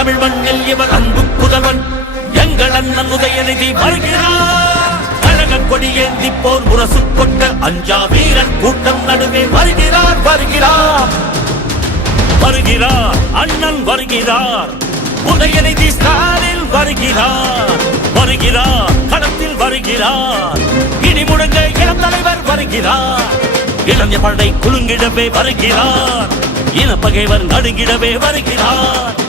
தமிழ் வன் எங்கள் அண்ணன் உதயநிதி வருகிறார். கழக கொடி ஏந்தி போர் முரசு கொண்ட அஞ்சா வீரன் கூட்டம் நடுவே வருகிறார் வருகிறார். வருகிறார் அண்ணன் வருகிறார். உதயநிதி ஸ்டாலில் வருகிறார். வருகிறார் களத்தில் வருகிறார். இனி முடங்க இளம் தலைவர் வருகிறார். இளைஞ படை குலுங்கிடவே வருகிறார். இனப்பகைவர் நடுங்கிடவே வருகிறார்.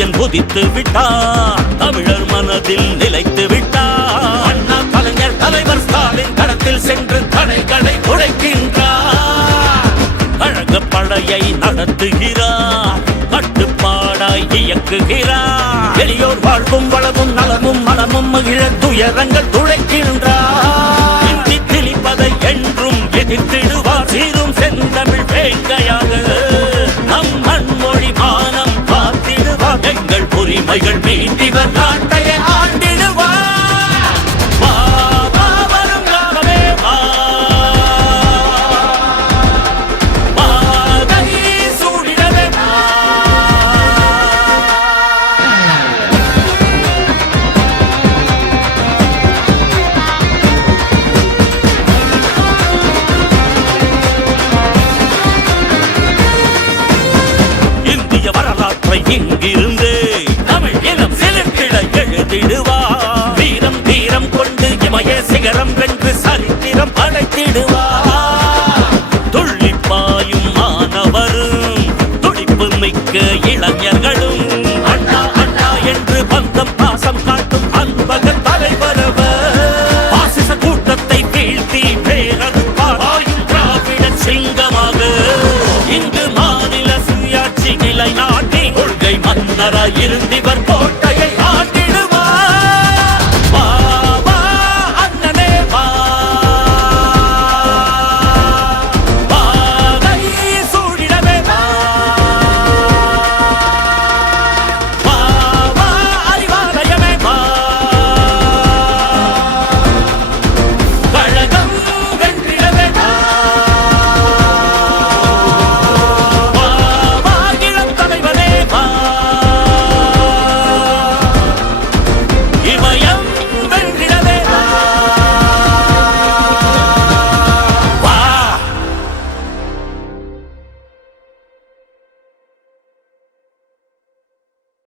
சூரியன் உதித்து விட்டார் தமிழர் மனதில் நிலைத்து விட்டார் அண்ணா கலைஞர் தலைவர் ஸ்டாலின் கடத்தில் சென்று தடைகளை உடைக்கின்றார். கழக படையை நடத்துகிறார் கட்டுப்பாடாய் இயக்குகிறார். எளியோர் வாழ்வும் வளமும் நலமும் மனமும் மகிழ துயரங்கள் மீட்டிவர் நாட்டையே ஆண்டிடுவார் வரும் காலமே மாதை இங்கிரு திகழ்த்திடுவார் துள்ளிப்பாயும் மாணவரும் துடிப்பு மிக்க இளைஞர்களும் அண்ணா அண்ணா என்று பந்தம் பாசம் காட்டும் அன்பகன் தலைவரவர். பாசிச கூட்டத்தை வீழ்த்தி பேரது பாராயும் திராவிட சிங்கமாக. இங்கு மாநில சுயாட்சி நிலைநாட்டி கொள்கை மன்னராய் இருந்திவர்